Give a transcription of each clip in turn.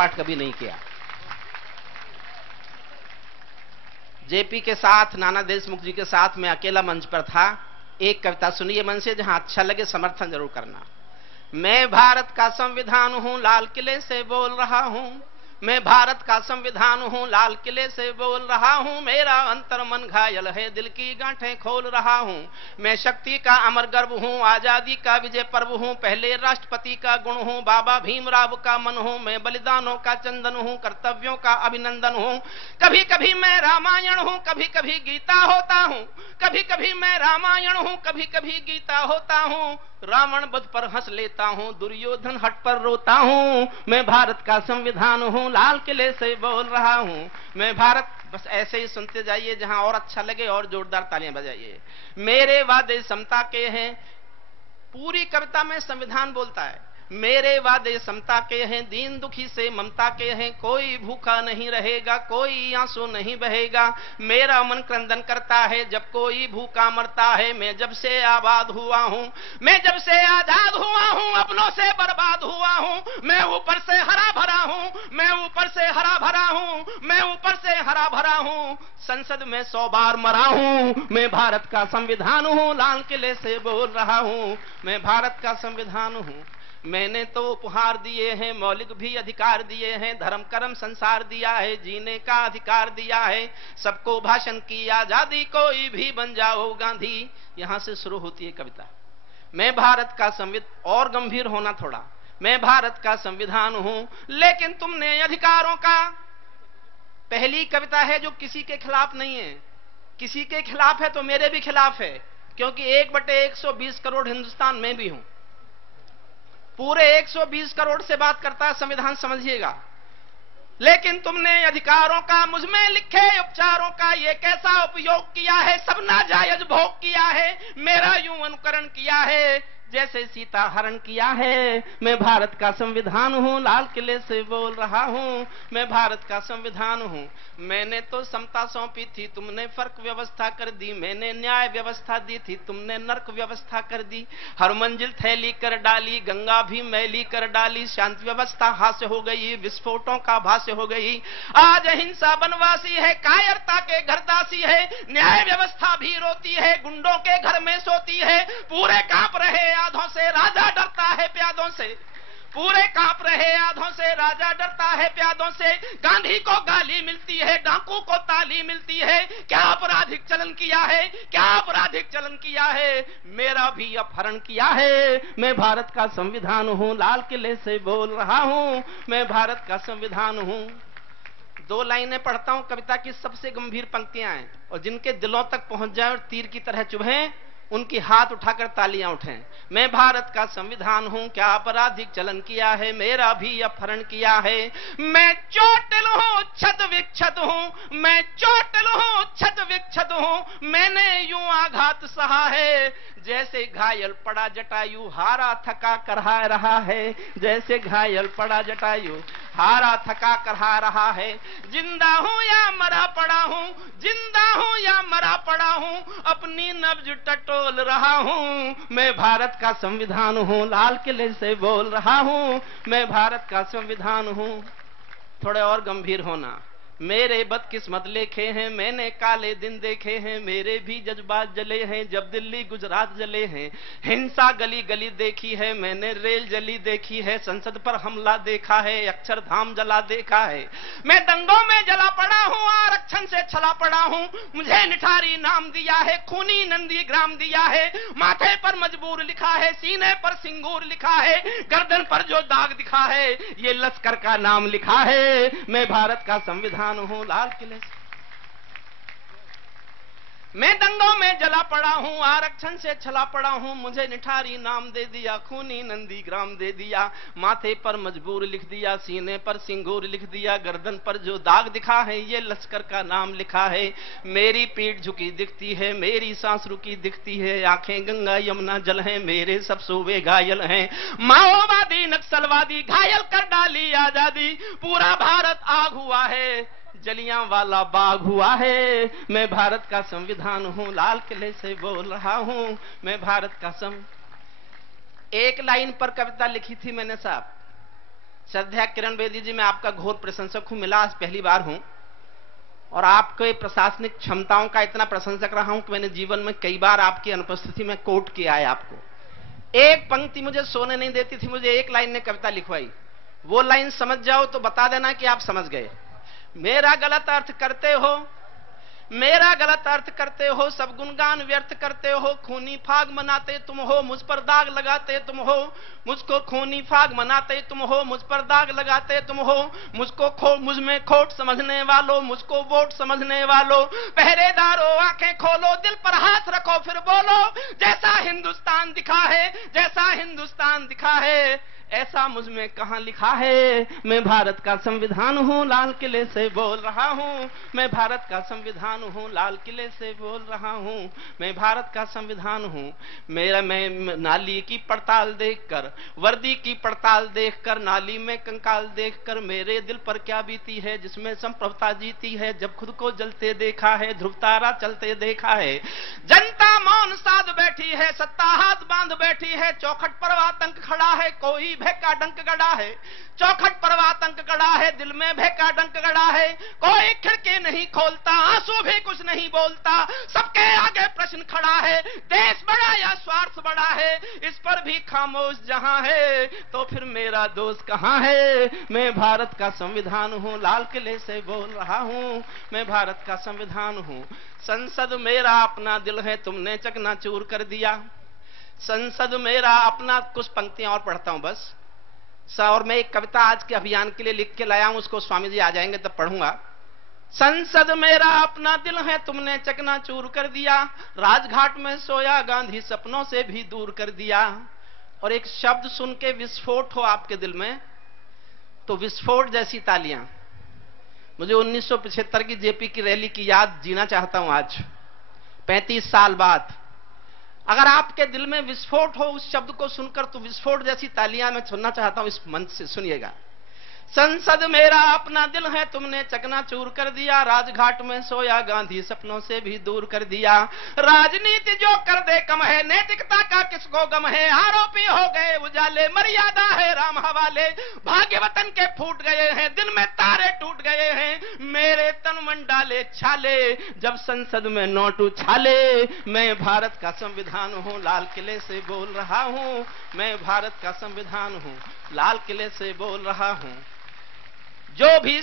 पाठ कभी नहीं किया। जेपी के साथ, नाना देशमुख जी के साथ मैं अकेला मंच पर था। एक कविता सुनिए मन से, जहां अच्छा लगे समर्थन जरूर करना। मैं भारत का संविधान हूं, लाल किले से बोल रहा हूं। मैं भारत का संविधान हूं, लाल किले से बोल रहा हूं। मेरा अंतर मन घायल है, दिल की गांठें खोल रहा हूं। मैं शक्ति का अमर गर्व हूं, आजादी का विजय पर्व हूं। पहले राष्ट्रपति का गुण हूं, बाबा भीमराव का मन हूं। मैं बलिदानों का चंदन हूं, कर्तव्यों का अभिनंदन हूं। कभी कभी मैं रामायण हूं, कभी कभी गीता होता हूं। कभी कभी मैं रामायण हूं, कभी कभी गीता होता हूं। रावण वध पर हंस लेता हूं, दुर्योधन हट पर रोता हूं। मैं भारत का संविधान हूं, लाल किले से बोल रहा हूं। मैं भारत, बस ऐसे ही सुनते जाइए, जहां और अच्छा लगे और जोरदार तालियां बजाइए। मेरे वादे समता के हैं, पूरी कविता में संविधान बोलता है। मेरे वादे समता के हैं, दीन दुखी से ममता के हैं। कोई भूखा नहीं रहेगा, कोई आंसू नहीं बहेगा। मेरा मन क्रंदन करता है जब कोई भूखा मरता है। मैं जब से आबाद हुआ हूं, मैं जब से आजाद हुआ हूं, अपनों से बर्बाद हुआ हूं। मैं ऊपर से हरा भरा हूं, मैं ऊपर से हरा भरा हूं, मैं ऊपर से हरा भरा हूं। संसद में 100 बार मरा हूं। मैं भारत का संविधान हूं, लाल किले से बोल रहा हूं। मैं भारत का संविधान हूं। मैंने तो उपहार दिए हैं, मौलिक भी अधिकार दिए हैं। धर्म कर्म संसार दिया है, जीने का अधिकार दिया है। सबको भाषण की आजादी, कोई भी बन जाओ गांधी। यहां से शुरू होती है कविता। मैं भारत का संविधान, और गंभीर होना थोड़ा। मैं भारत का संविधान हूं, लेकिन तुमने अधिकारों का, पहली कविता है जो किसी के खिलाफ नहीं है। किसी के खिलाफ है तो मेरे भी खिलाफ है, क्योंकि 1/120 करोड़ हिंदुस्तान में भी हूं। पूरे 120 करोड़ से बात करता है संविधान, समझिएगा। लेकिन तुमने अधिकारों का, मुझमें लिखे उपचारों का ये कैसा उपयोग किया है। सब नाजायज भोग किया है, मेरा यूं अनुकरण किया है जैसे सीता हरण किया है। मैं भारत का संविधान हूं, लाल किले से बोल रहा हूं। मैं भारत का संविधान हूं। मैंने तो समता सौंपी थी, तुमने फर्क व्यवस्था कर दी। मैंने न्याय व्यवस्था दी थी, तुमने नर्क व्यवस्था कर दी। हर मंजिल थैली कर डाली, गंगा भी मैली कर डाली। शांति व्यवस्था हास्य हो गई, विस्फोटों का भाष्य हो गई। आज अहिंसा बनवासी है, कायरता के घरदासी है। न्याय व्यवस्था भी रोती है, गुंडों के घर में सोती है। पूरे कांप रहे आधों से, राजा डरता है प्यादों से। पूरे कांप रहे आधों से, राजा डरता है प्यादों से। गांधी को गाली मिलती है, डाकू को ताली मिलती है। क्या आपराधिक चलन किया है, क्या आपराधिक चलन किया है। मेरा भी अपहरण किया है। मैं भारत का संविधान हूं, लाल किले से बोल रहा हूं। मैं भारत का संविधान हूं। 2 लाइनें पढ़ता हूं, कविता की सबसे गंभीर पंक्तियां हैं, और जिनके दिलों तक पहुंच जाए और तीर की तरह चुभें, उनकी हाथ उठाकर तालियां उठें। मैं भारत का संविधान हूं, क्या आपराधिक चलन किया है। मेरा भी अपहरण किया है। मैं चोटिल हूं, छत विक्षत हूं। मैं चोटिल हूं, छत विक्षत हूं। मैंने यूं आघात सहा है जैसे घायल पड़ा जटायु, हारा थका करहा रहा है। जैसे घायल पड़ा जटायु, हारा थका करहा रहा है। जिंदा हूं या मरा पड़ा हूं, जिंदा हूं या मरा पड़ा हूं। अपनी नब्ज टटोल रहा हूं। मैं भारत का संविधान हूं, लाल किले से बोल रहा हूं। मैं भारत का संविधान हूं। थोड़े और गंभीर होना। मेरे बदकिस्मत लेखे हैं, मैंने काले दिन देखे हैं। मेरे भी जज्बात जले हैं जब दिल्ली गुजरात जले हैं। हिंसा गली गली देखी है, मैंने रेल जली देखी है। संसद पर हमला देखा है, अक्षरधाम जला देखा है। मैं दंगों में जला पड़ा हूं, आरक्षण से छला पड़ा हूं। मुझे निठारी नाम दिया है, खूनी नंदी ग्राम दिया है। माथे पर मजबूर लिखा है, सीने पर सिंगूर लिखा है। गर्दन पर जो दाग दिखा है, ये लश्कर का नाम लिखा है। मैं भारत का संविधान हूं, लाल किले से। मैं दंगों में जला पड़ा हूं, आरक्षण से छला पड़ा हूं। मुझे निठारी नाम दे दिया, खूनी नंदी ग्राम दे दिया। माथे पर मजबूर लिख दिया, सीने पर सिंगूर लिख दिया। गर्दन पर जो दाग दिखा है, ये लश्कर का नाम लिखा है। मेरी पीठ झुकी दिखती है, मेरी सांस रुकी दिखती है। आंखें गंगा यमुना जल हैं, मेरे सब सूबे घायल हैं। माओवादी नक्सलवादी घायल कर डाली आजादी। पूरा भारत आग हुआ है, जलियांवाला बाग हुआ है। मैं भारत का संविधान हूं, लाल किले से बोल रहा हूं। मैं भारत का एक लाइन पर कविता लिखी थी मैंने साहब, श्रद्धा किरण बेदी जी, मैं आपका घोर प्रशंसक हूं, मिला आज पहली बार हूं, और आपके प्रशासनिक क्षमताओं का इतना प्रशंसक रहा हूं कि मैंने जीवन में कई बार आपकी अनुपस्थिति में कोट किया है आपको। एक पंक्ति मुझे सोने नहीं देती थी, मुझे एक लाइन ने कविता लिखवाई, वो लाइन समझ जाओ तो बता देना कि आप समझ गए। मेरा गलत अर्थ करते हो, मेरा गलत अर्थ करते हो, सब गुणगान व्यर्थ करते हो, खूनी फाग मनाते तुम हो, मुझ पर दाग लगाते तुम हो, मुझको खूनी फाग मनाते तुम हो, मुझ पर दाग लगाते तुम हो, मुझ में खोट समझने वालों, मुझको वोट समझने वालों, पहरेदारों आंखें खोलो, दिल पर हाथ रखो फिर बोलो, जैसा हिंदुस्तान दिखा है, जैसा हिंदुस्तान दिखा है, ऐसा मुझ में कहां लिखा है। मैं भारत का संविधान हूं, लाल किले से बोल रहा हूं, मैं भारत का संविधान हूं, लाल किले से बोल रहा हूं, मैं भारत का संविधान हूं। मैं नाली की पड़ताल देखकर, वर्दी की पड़ताल देखकर, नाली में कंकाल देखकर मेरे दिल पर क्या बीती है, जिसमें संप्रभुता जीती है, जब खुद को जलते देखा है, ध्रुव तारा चलते देखा है, जनता मौन साध बैठी है, सत्ता हाथ बांध बैठी है, चौखट पर आतंक खड़ा है, कोई भय का डंक गड़ा है, चौखट पर आतंक गड़ा है, दिल में भय का डंक गड़ा है, कोई खिड़की नहीं खोलता, आंसू भी कुछ नहीं बोलता, सबके आगे प्रश्न खड़ा है, देश बड़ा या स्वार्थ बड़ा है, इस पर भी खामोश जहां है, तो फिर मेरा दोस्त कहां है। मैं भारत का संविधान हूं, लाल किले से बोल रहा हूं, मैं भारत का संविधान हूं। संसद मेरा अपना दिल है, तुमने चकनाचूर कर दिया। संसद मेरा अपना, कुछ पंक्तियां और पढ़ता हूं बस, और मैं एक कविता आज के अभियान के लिए लिख के लाया हूं, उसको स्वामी जी आ जाएंगे तब पढ़ूंगा। संसद मेरा अपना दिल है, तुमने चकनाचूर कर दिया, राजघाट में सोया गांधी सपनों से भी दूर कर दिया। और एक शब्द सुन के विस्फोट हो आपके दिल में, तो विस्फोट जैसी तालियां। मुझे 1975 की जेपी की रैली की याद जीना चाहता हूं आज, 35 साल बाद। अगर आपके दिल में विस्फोट हो उस शब्द को सुनकर, तो विस्फोट जैसी तालियां मैं सुनना चाहता हूं इस मंच से, सुनिएगा। संसद मेरा अपना दिल है, तुमने चकनाचूर कर दिया, राजघाट में सोया गांधी सपनों से भी दूर कर दिया। राजनीति जो कर दे कम है, नैतिकता का किसको गम है, आरोपी हो गए उजाले, मर्यादा है राम हवाले, भाग्य वतन के फूट गए हैं, दिल में तारे टूट गए हैं, मेरे तन मन डाले छाले, जब संसद में नोट उछाले। मैं भारत का संविधान हूं, लाल किले से बोल रहा हूं, मैं भारत का संविधान हूं, लाल किले से बोल रहा हूं। जो भी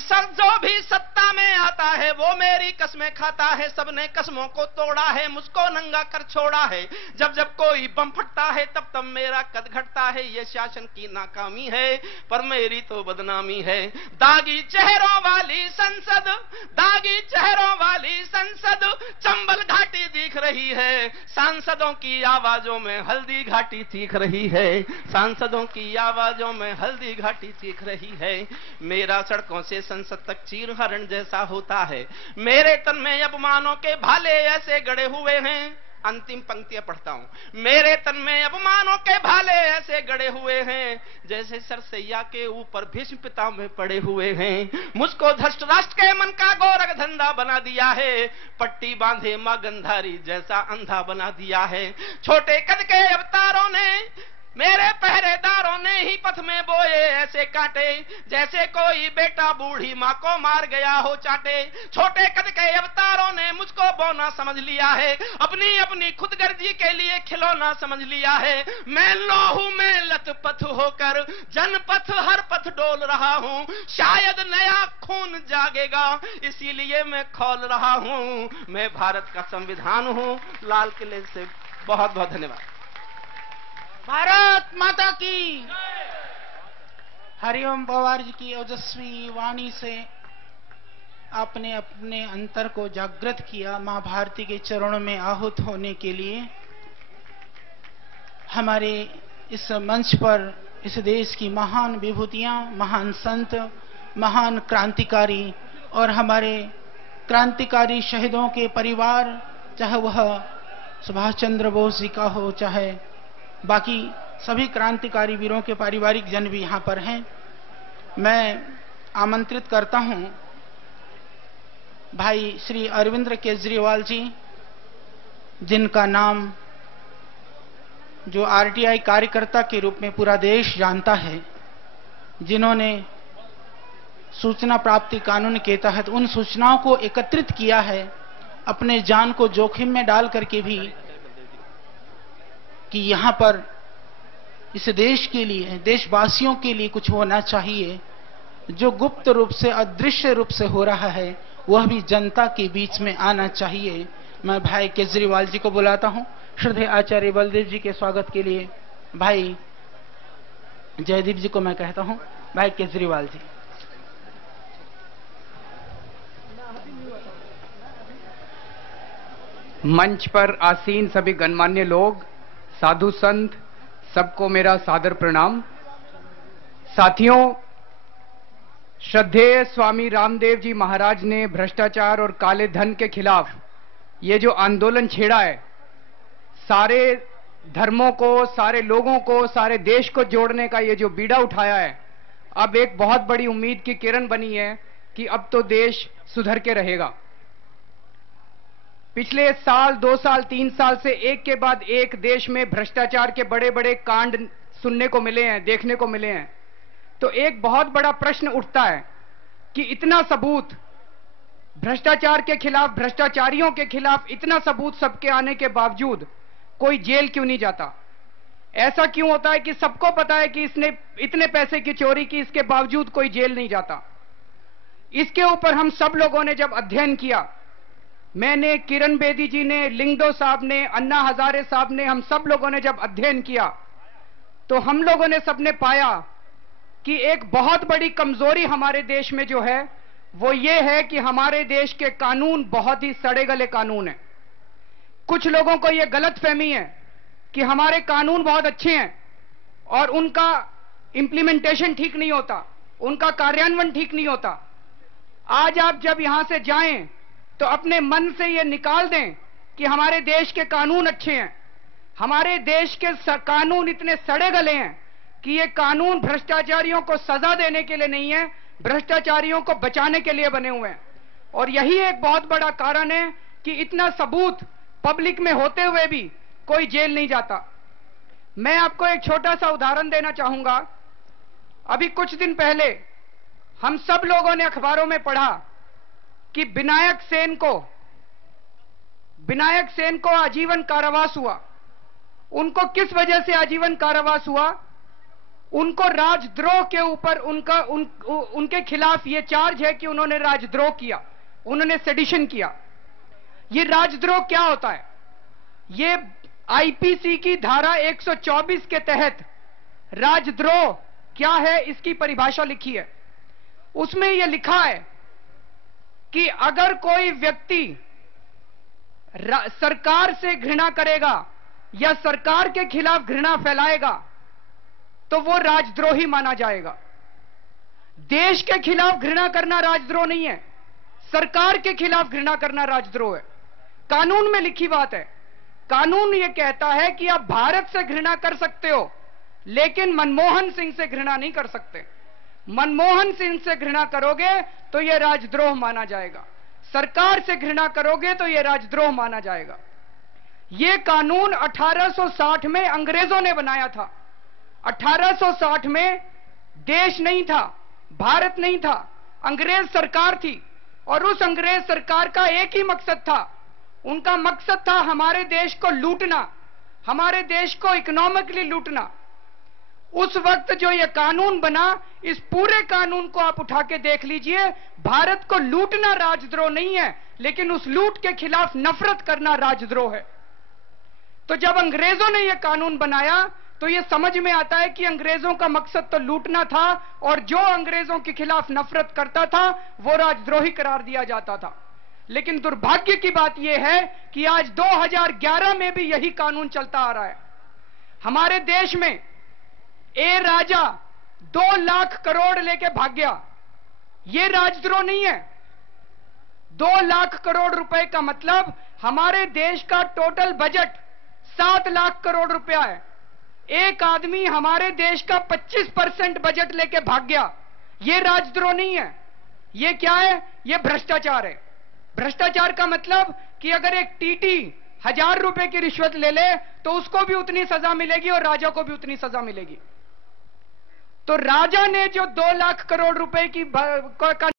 सत्ता में आता है वो मेरी कसमें खाता है, सबने कसमों को तोड़ा है, मुझको नंगा कर छोड़ा है, जब जब कोई बम फटता है तब तब मेरा कद घटता है, ये शासन की नाकामी है पर मेरी तो बदनामी है। दागी चेहरों वाली संसद, दागी चेहरों वाली संसद, चंबल घाटी दिख रही है, सांसदों की आवाजों में हल्दी घाटी चीख रही है, सांसदों की आवाजों में हल्दी घाटी चीख रही है। मेरा सड़कों से संसद तक चीर हरण जैसा होता है, मेरे तन में अपमानों के भाले ऐसे गड़े हुए हैं। अंतिम पंक्तियां पढ़ता हूं। मेरे तन में अपमानों के भाले ऐसे गड़े हुए हैं, जैसे सरसैया के ऊपर भीष्म पितामह पड़े हुए हैं। मुझको धृष्ट राष्ट्र के मन का गोरख धंधा बना दिया है, पट्टी बांधे मां गंधारी जैसा अंधा बना दिया है। छोटे कद के अवतारों ने, मेरे पहरेदारों ने ही पथ में बोए ऐसे कांटे, जैसे कोई बेटा बूढ़ी माँ को मार गया हो चाटे। छोटे कद के अवतारों ने मुझको बौना समझ लिया है, अपनी अपनी खुदगर्जी के लिए खिलौना समझ लिया है। मैं लोहू में लथपथ होकर जनपथ हर पथ डोल रहा हूँ, शायद नया खून जागेगा इसीलिए मैं खोल रहा हूँ। मैं भारत का संविधान हूँ, लाल किले से। बहुत बहुत धन्यवाद। भारत माता की। हरिओम पवार जी की ओजस्वी वाणी से आपने अपने अंतर को जागृत किया, मां भारती के चरणों में आहूत होने के लिए। हमारे इस मंच पर इस देश की महान विभूतियां, महान संत, महान क्रांतिकारी और हमारे क्रांतिकारी शहीदों के परिवार, चाहे वह सुभाष चंद्र बोस जी का हो, चाहे बाकी सभी क्रांतिकारी वीरों के पारिवारिक जन भी यहाँ पर हैं। मैं आमंत्रित करता हूँ भाई श्री अरविंद केजरीवाल जी, जिनका नाम जो आरटीआई कार्यकर्ता के रूप में पूरा देश जानता है, जिन्होंने सूचना प्राप्ति कानून के तहत उन सूचनाओं को एकत्रित किया है, अपने जान को जोखिम में डाल करके भी, कि यहां पर इस देश के लिए, देशवासियों के लिए कुछ होना चाहिए। जो गुप्त रूप से, अदृश्य रूप से हो रहा है, वह भी जनता के बीच में आना चाहिए। मैं भाई केजरीवाल जी को बुलाता हूं। श्रद्धेय आचार्य बलदेव जी के स्वागत के लिए भाई जयदीप जी को मैं कहता हूं। भाई केजरीवाल जी। मंच पर आसीन सभी गणमान्य लोग, साधु संत, सबको मेरा सादर प्रणाम। साथियों, श्रद्धेय स्वामी रामदेव जी महाराज ने भ्रष्टाचार और काले धन के खिलाफ ये जो आंदोलन छेड़ा है, सारे धर्मों को, सारे लोगों को, सारे देश को जोड़ने का ये जो बीड़ा उठाया है, अब एक बहुत बड़ी उम्मीद की किरण बनी है कि अब तो देश सुधर के रहेगा। पिछले साल, 2 साल, 3 साल से एक के बाद एक देश में भ्रष्टाचार के बड़े बड़े कांड सुनने को मिले हैं, देखने को मिले हैं। तो एक बहुत बड़ा प्रश्न उठता है कि इतना सबूत भ्रष्टाचार के खिलाफ, भ्रष्टाचारियों के खिलाफ इतना सबूत सबके आने के बावजूद कोई जेल क्यों नहीं जाता? ऐसा क्यों होता है कि सबको पता है कि इसने इतने पैसे की चोरी की, इसके बावजूद कोई जेल नहीं जाता? इसके ऊपर हम सब लोगों ने जब अध्ययन किया, मैंने, किरण बेदी जी ने, लिंगदो साहब ने, अन्ना हजारे साहब ने, हम सब लोगों ने जब अध्ययन किया, तो हम लोगों ने सबने पाया कि एक बहुत बड़ी कमजोरी हमारे देश में जो है वो ये है कि हमारे देश के कानून बहुत ही सड़े गले कानून हैं। कुछ लोगों को यह गलतफहमी है कि हमारे कानून बहुत अच्छे हैं और उनका इंप्लीमेंटेशन ठीक नहीं होता, उनका कार्यान्वयन ठीक नहीं होता। आज आप जब यहां से जाएं तो अपने मन से यह निकाल दें कि हमारे देश के कानून अच्छे हैं। हमारे देश के कानून इतने सड़े गले हैं कि ये कानून भ्रष्टाचारियों को सजा देने के लिए नहीं है, भ्रष्टाचारियों को बचाने के लिए बने हुए हैं। और यही एक बहुत बड़ा कारण है कि इतना सबूत पब्लिक में होते हुए भी कोई जेल नहीं जाता। मैं आपको एक छोटा सा उदाहरण देना चाहूंगा। अभी कुछ दिन पहले हम सब लोगों ने अखबारों में पढ़ा कि विनायक सेन को आजीवन कारावास हुआ। उनको किस वजह से आजीवन कारावास हुआ? उनको राजद्रोह के ऊपर उनके खिलाफ यह चार्ज है कि उन्होंने राजद्रोह किया, उन्होंने सेडिशन किया। यह राजद्रोह क्या होता है? यह आईपीसी की धारा 124 के तहत राजद्रोह क्या है, इसकी परिभाषा लिखी है। उसमें यह लिखा है कि अगर कोई व्यक्ति सरकार से घृणा करेगा या सरकार के खिलाफ घृणा फैलाएगा तो वो राजद्रोही माना जाएगा। देश के खिलाफ घृणा करना राजद्रोह नहीं है, सरकार के खिलाफ घृणा करना राजद्रोह है। कानून में लिखी बात है। कानून यह कहता है कि आप भारत से घृणा कर सकते हो, लेकिन मनमोहन सिंह से घृणा नहीं कर सकते। मनमोहन सिंह से घृणा करोगे तो यह राजद्रोह माना जाएगा, सरकार से घृणा करोगे तो यह राजद्रोह माना जाएगा। यह कानून 1860 में अंग्रेजों ने बनाया था। 1860 में देश नहीं था, भारत नहीं था, अंग्रेज सरकार थी। और उस अंग्रेज सरकार का एक ही मकसद था, उनका मकसद था हमारे देश को लूटना, हमारे देश को इकोनॉमिकली लूटना। उस वक्त जो यह कानून बना, इस पूरे कानून को आप उठा के देख लीजिए, भारत को लूटना राजद्रोह नहीं है, लेकिन उस लूट के खिलाफ नफरत करना राजद्रोह है। तो जब अंग्रेजों ने यह कानून बनाया तो यह समझ में आता है कि अंग्रेजों का मकसद तो लूटना था, और जो अंग्रेजों के खिलाफ नफरत करता था वो राजद्रोही करार दिया जाता था। लेकिन दुर्भाग्य की बात यह है कि आज 2011 में भी यही कानून चलता आ रहा है। हमारे देश में ए राजा 2 लाख करोड़ लेके भाग गया, यह राजद्रोह नहीं है। 2 लाख करोड़ रुपए का मतलब हमारे देश का टोटल बजट 7 लाख करोड़ रुपया है। एक आदमी हमारे देश का 25% बजट लेके भाग गया, यह राजद्रोह नहीं है। यह क्या है? यह भ्रष्टाचार है। भ्रष्टाचार का मतलब कि अगर एक टीटी 1000 रुपए की रिश्वत ले ले तो उसको भी उतनी सजा मिलेगी और राजा को भी उतनी सजा मिलेगी। तो राजा ने जो 2 लाख करोड़ रुपए की का